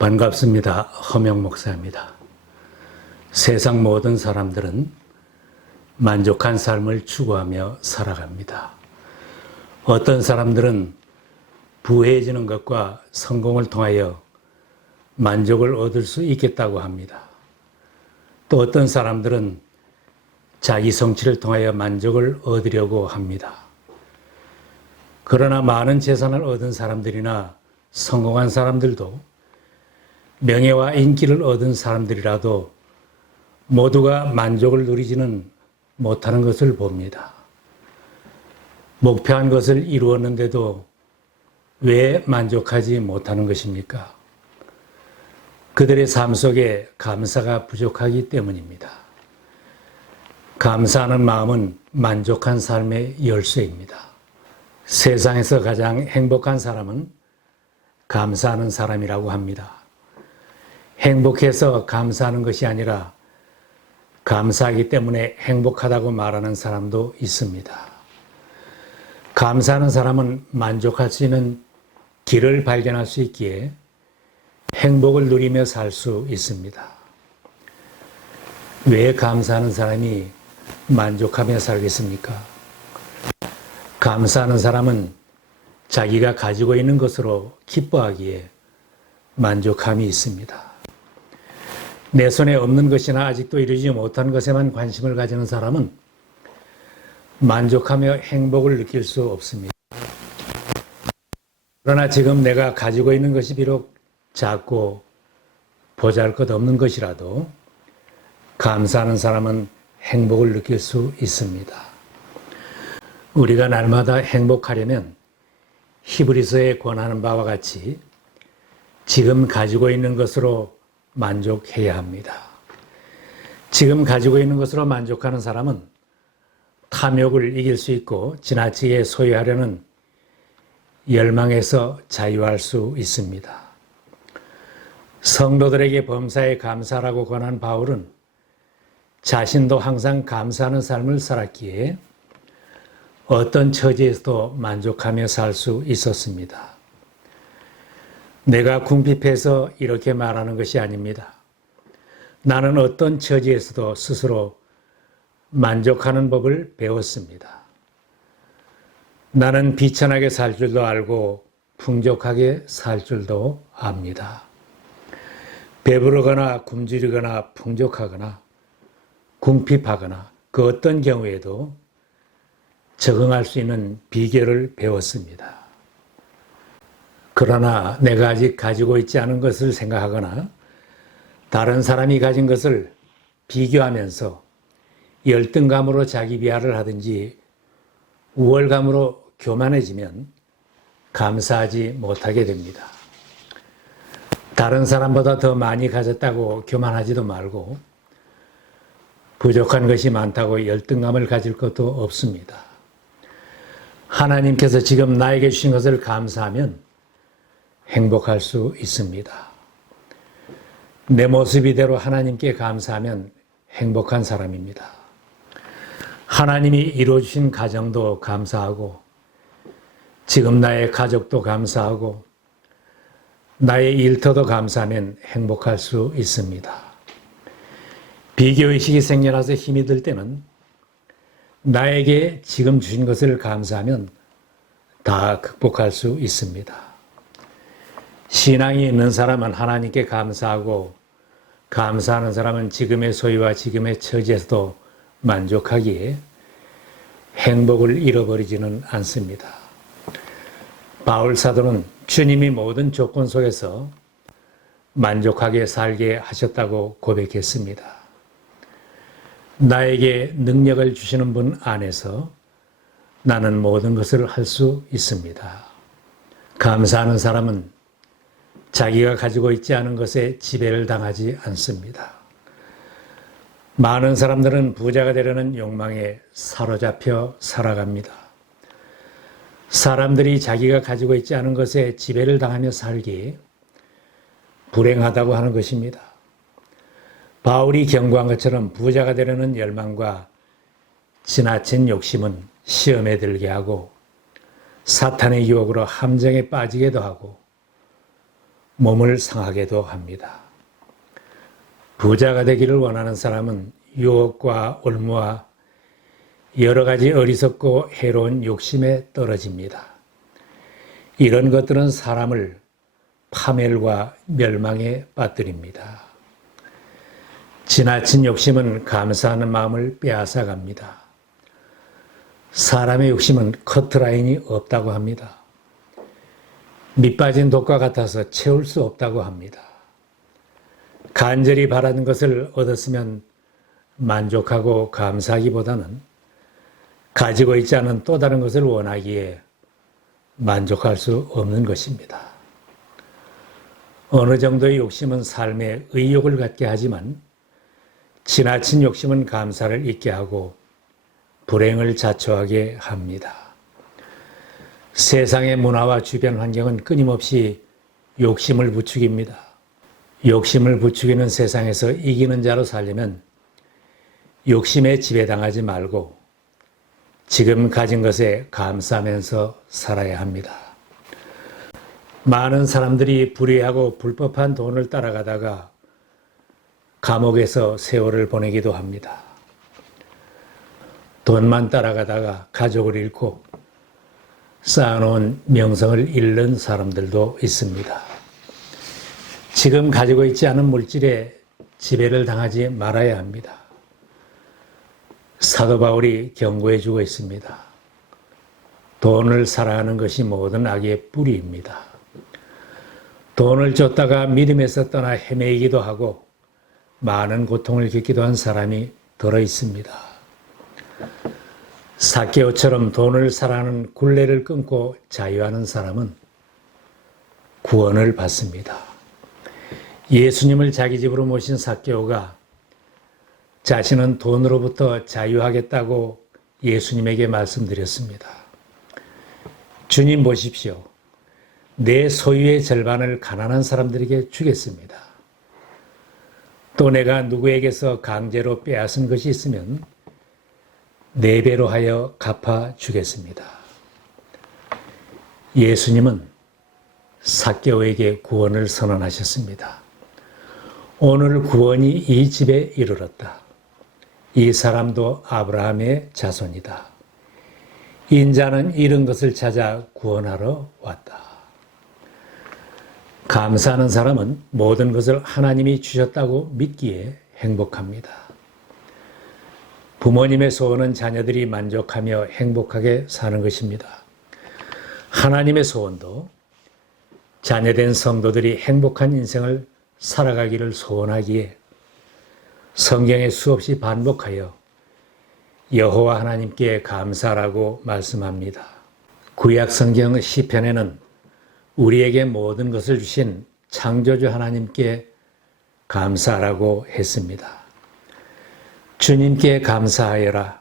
반갑습니다. 허명 목사입니다. 세상 모든 사람들은 만족한 삶을 추구하며 살아갑니다. 어떤 사람들은 부해지는 것과 성공을 통하여 만족을 얻을 수 있겠다고 합니다. 또 어떤 사람들은 자기 성취를 통하여 만족을 얻으려고 합니다. 그러나 많은 재산을 얻은 사람들이나 성공한 사람들도 명예와 인기를 얻은 사람들이라도 모두가 만족을 누리지는 못하는 것을 봅니다. 목표한 것을 이루었는데도 왜 만족하지 못하는 것입니까? 그들의 삶 속에 감사가 부족하기 때문입니다. 감사하는 마음은 만족한 삶의 열쇠입니다. 세상에서 가장 행복한 사람은 감사하는 사람이라고 합니다. 행복해서 감사하는 것이 아니라 감사하기 때문에 행복하다고 말하는 사람도 있습니다. 감사하는 사람은 만족할 수 있는 길을 발견할 수 있기에 행복을 누리며 살 수 있습니다. 왜 감사하는 사람이 만족하며 살겠습니까? 감사하는 사람은 자기가 가지고 있는 것으로 기뻐하기에 만족함이 있습니다. 내 손에 없는 것이나 아직도 이루지 못한 것에만 관심을 가지는 사람은 만족하며 행복을 느낄 수 없습니다. 그러나 지금 내가 가지고 있는 것이 비록 작고 보잘것없는 것이라도 감사하는 사람은 행복을 느낄 수 있습니다. 우리가 날마다 행복하려면 히브리서에 권하는 바와 같이 지금 가지고 있는 것으로 만족해야 합니다. 지금 가지고 있는 것으로 만족하는 사람은 탐욕을 이길 수 있고 지나치게 소유하려는 열망에서 자유할 수 있습니다. 성도들에게 범사에 감사라고 권한 바울은 자신도 항상 감사하는 삶을 살았기에 어떤 처지에서도 만족하며 살 수 있었습니다. 내가 궁핍해서 이렇게 말하는 것이 아닙니다. 나는 어떤 처지에서도 스스로 만족하는 법을 배웠습니다. 나는 비천하게 살 줄도 알고 풍족하게 살 줄도 압니다. 배부르거나 굶주리거나 풍족하거나 궁핍하거나 그 어떤 경우에도 적응할 수 있는 비결을 배웠습니다. 그러나 내가 아직 가지고 있지 않은 것을 생각하거나 다른 사람이 가진 것을 비교하면서 열등감으로 자기 비하를 하든지 우월감으로 교만해지면 감사하지 못하게 됩니다. 다른 사람보다 더 많이 가졌다고 교만하지도 말고 부족한 것이 많다고 열등감을 가질 것도 없습니다. 하나님께서 지금 나에게 주신 것을 감사하면 행복할 수 있습니다. 내 모습 이대로 하나님께 감사하면 행복한 사람입니다. 하나님이 이루어주신 가정도 감사하고 지금 나의 가족도 감사하고 나의 일터도 감사하면 행복할 수 있습니다. 비교의식이 생겨나서 힘이 들 때는 나에게 지금 주신 것을 감사하면 다 극복할 수 있습니다. 신앙이 있는 사람은 하나님께 감사하고 감사하는 사람은 지금의 소유와 지금의 처지에서도 만족하기에 행복을 잃어버리지는 않습니다. 바울 사도는 주님이 모든 조건 속에서 만족하게 살게 하셨다고 고백했습니다. 나에게 능력을 주시는 분 안에서 나는 모든 것을 할 수 있습니다. 감사하는 사람은 자기가 가지고 있지 않은 것에 지배를 당하지 않습니다. 많은 사람들은 부자가 되려는 욕망에 사로잡혀 살아갑니다. 사람들이 자기가 가지고 있지 않은 것에 지배를 당하며 살기 불행하다고 하는 것입니다. 바울이 경고한 것처럼 부자가 되려는 열망과 지나친 욕심은 시험에 들게 하고 사탄의 유혹으로 함정에 빠지게도 하고 몸을 상하게도 합니다. 부자가 되기를 원하는 사람은 유혹과 올무와 여러 가지 어리석고 해로운 욕심에 떨어집니다. 이런 것들은 사람을 파멸과 멸망에 빠뜨립니다. 지나친 욕심은 감사하는 마음을 빼앗아갑니다. 사람의 욕심은 커트라인이 없다고 합니다. 밑빠진 독과 같아서 채울 수 없다고 합니다. 간절히 바라는 것을 얻었으면 만족하고 감사하기보다는 가지고 있지 않은 또 다른 것을 원하기에 만족할 수 없는 것입니다. 어느 정도의 욕심은 삶에 의욕을 갖게 하지만 지나친 욕심은 감사를 잊게 하고 불행을 자초하게 합니다. 세상의 문화와 주변 환경은 끊임없이 욕심을 부추깁니다. 욕심을 부추기는 세상에서 이기는 자로 살려면 욕심에 지배당하지 말고 지금 가진 것에 감사하면서 살아야 합니다. 많은 사람들이 불의하고 불법한 돈을 따라가다가 감옥에서 세월을 보내기도 합니다. 돈만 따라가다가 가족을 잃고 쌓아놓은 명성을 잃는 사람들도 있습니다. 지금 가지고 있지 않은 물질에 지배를 당하지 말아야 합니다. 사도 바울이 경고해주고 있습니다. 돈을 사랑하는 것이 모든 악의 뿌리입니다. 돈을 줬다가 믿음에서 떠나 헤매이기도 하고 많은 고통을 겪기도 한 사람이 들어 있습니다. 삭개오처럼 돈을 사랑하는 굴레를 끊고 자유하는 사람은 구원을 받습니다. 예수님을 자기 집으로 모신 삭개오가 자신은 돈으로부터 자유하겠다고 예수님에게 말씀드렸습니다. 주님 보십시오. 내 소유의 절반을 가난한 사람들에게 주겠습니다. 또 내가 누구에게서 강제로 빼앗은 것이 있으면 4배로 하여 갚아주겠습니다. 예수님은 삭개오에게 구원을 선언하셨습니다. 오늘 구원이 이 집에 이르렀다. 이 사람도 아브라함의 자손이다. 인자는 잃은 것을 찾아 구원하러 왔다. 감사하는 사람은 모든 것을 하나님이 주셨다고 믿기에 행복합니다. 부모님의 소원은 자녀들이 만족하며 행복하게 사는 것입니다. 하나님의 소원도 자녀된 성도들이 행복한 인생을 살아가기를 소원하기에 성경에 수없이 반복하여 여호와 하나님께 감사라고 말씀합니다. 구약 성경 시편에는 우리에게 모든 것을 주신 창조주 하나님께 감사라고 했습니다. 주님께 감사하여라.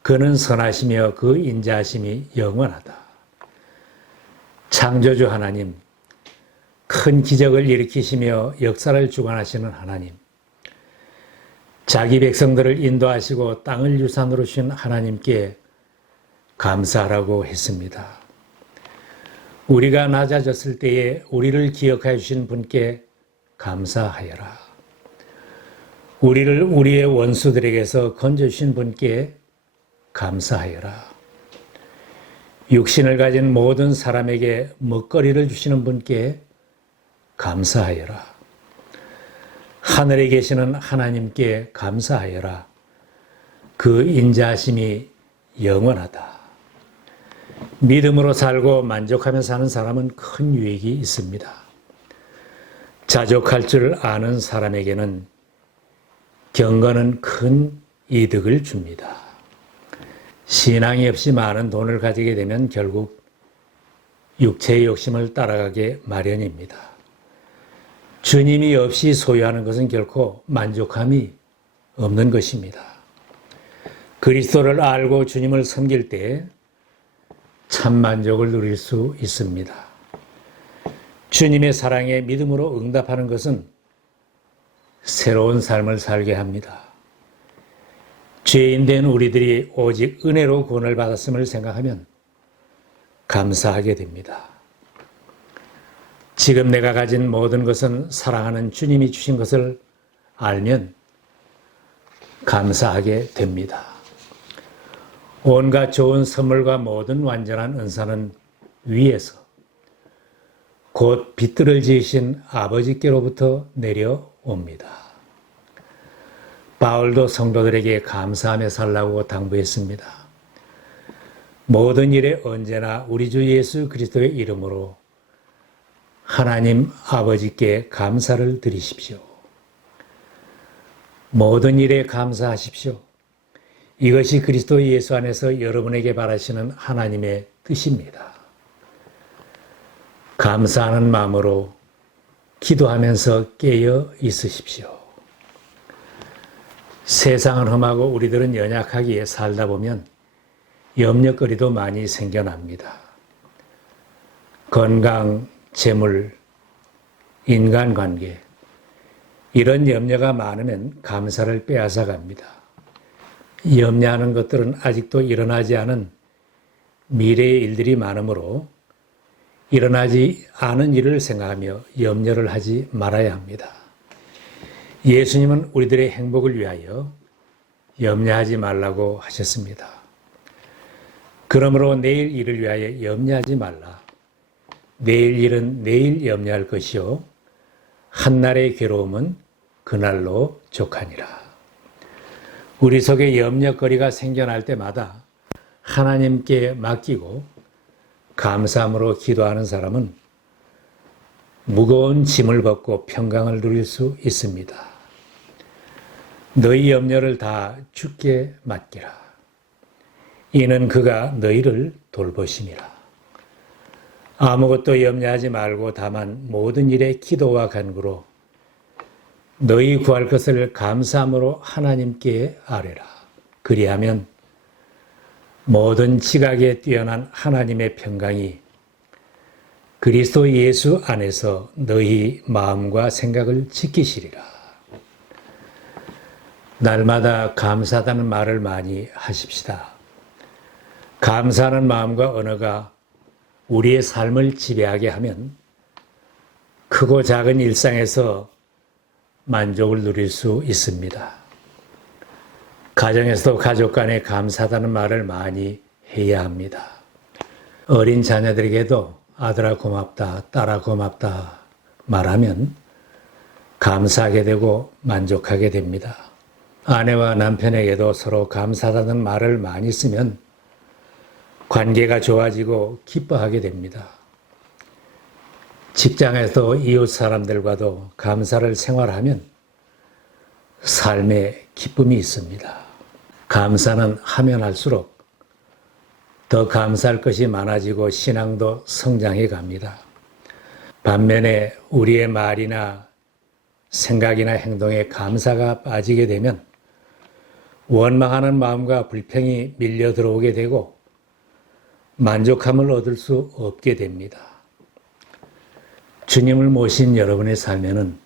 그는 선하시며 그 인자하심이 영원하다. 창조주 하나님, 큰 기적을 일으키시며 역사를 주관하시는 하나님, 자기 백성들을 인도하시고 땅을 유산으로 주신 하나님께 감사하라고 했습니다. 우리가 낮아졌을 때에 우리를 기억하여 주신 분께 감사하여라. 우리를 우리의 원수들에게서 건져주신 분께 감사하여라. 육신을 가진 모든 사람에게 먹거리를 주시는 분께 감사하여라. 하늘에 계시는 하나님께 감사하여라. 그 인자하심이 영원하다. 믿음으로 살고 만족하며 사는 사람은 큰 유익이 있습니다. 자족할 줄 아는 사람에게는 경건은 큰 이득을 줍니다. 신앙이 없이 많은 돈을 가지게 되면 결국 육체의 욕심을 따라가게 마련입니다. 주님이 없이 소유하는 것은 결코 만족함이 없는 것입니다. 그리스도를 알고 주님을 섬길 때 참 만족을 누릴 수 있습니다. 주님의 사랑에 믿음으로 응답하는 것은 새로운 삶을 살게 합니다. 죄인된 우리들이 오직 은혜로 구원을 받았음을 생각하면 감사하게 됩니다. 지금 내가 가진 모든 것은 사랑하는 주님이 주신 것을 알면 감사하게 됩니다. 온갖 좋은 선물과 모든 완전한 은사는 위에서 곧 빛들을 지으신 아버지께로부터 내려옵니다. 바울도 성도들에게 감사하며 살라고 당부했습니다. 모든 일에 언제나 우리 주 예수 그리스도의 이름으로 하나님 아버지께 감사를 드리십시오. 모든 일에 감사하십시오. 이것이 그리스도 예수 안에서 여러분에게 바라시는 하나님의 뜻입니다. 감사하는 마음으로 기도하면서 깨어 있으십시오. 세상은 험하고 우리들은 연약하기에 살다 보면 염려거리도 많이 생겨납니다. 건강, 재물, 인간관계, 이런 염려가 많으면 감사를 빼앗아 갑니다. 염려하는 것들은 아직도 일어나지 않은 미래의 일들이 많으므로 일어나지 않은 일을 생각하며 염려를 하지 말아야 합니다. 예수님은 우리들의 행복을 위하여 염려하지 말라고 하셨습니다. 그러므로 내일 일을 위하여 염려하지 말라. 내일 일은 내일 염려할 것이요 한날의 괴로움은 그날로 족하니라. 우리 속에 염려거리가 생겨날 때마다 하나님께 맡기고 감사함으로 기도하는 사람은 무거운 짐을 벗고 평강을 누릴 수 있습니다. 너희 염려를 다 주께 맡기라. 이는 그가 너희를 돌보심이라. 아무것도 염려하지 말고 다만 모든 일에 기도와 간구로 너희 구할 것을 감사함으로 하나님께 아뢰라. 그리하면 모든 지각에 뛰어난 하나님의 평강이 그리스도 예수 안에서 너희 마음과 생각을 지키시리라. 날마다 감사하다는 말을 많이 하십시다. 감사하는 마음과 언어가 우리의 삶을 지배하게 하면 크고 작은 일상에서 만족을 누릴 수 있습니다. 가정에서도 가족 간에 감사하다는 말을 많이 해야 합니다. 어린 자녀들에게도 아들아 고맙다, 딸아 고맙다 말하면 감사하게 되고 만족하게 됩니다. 아내와 남편에게도 서로 감사하다는 말을 많이 쓰면 관계가 좋아지고 기뻐하게 됩니다. 직장에서 이웃 사람들과도 감사를 생활하면 삶에 기쁨이 있습니다. 감사는 하면 할수록 더 감사할 것이 많아지고 신앙도 성장해 갑니다. 반면에 우리의 말이나 생각이나 행동에 감사가 빠지게 되면 원망하는 마음과 불평이 밀려 들어오게 되고 만족함을 얻을 수 없게 됩니다. 주님을 모신 여러분의 삶에는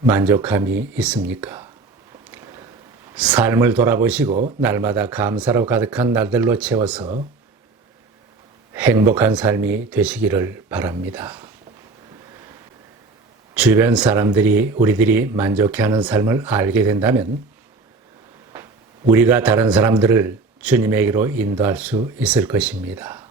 만족함이 있습니까? 삶을 돌아보시고 날마다 감사로 가득한 날들로 채워서 행복한 삶이 되시기를 바랍니다. 주변 사람들이 우리들이 만족해하는 삶을 알게 된다면 우리가 다른 사람들을 주님에게로 인도할 수 있을 것입니다.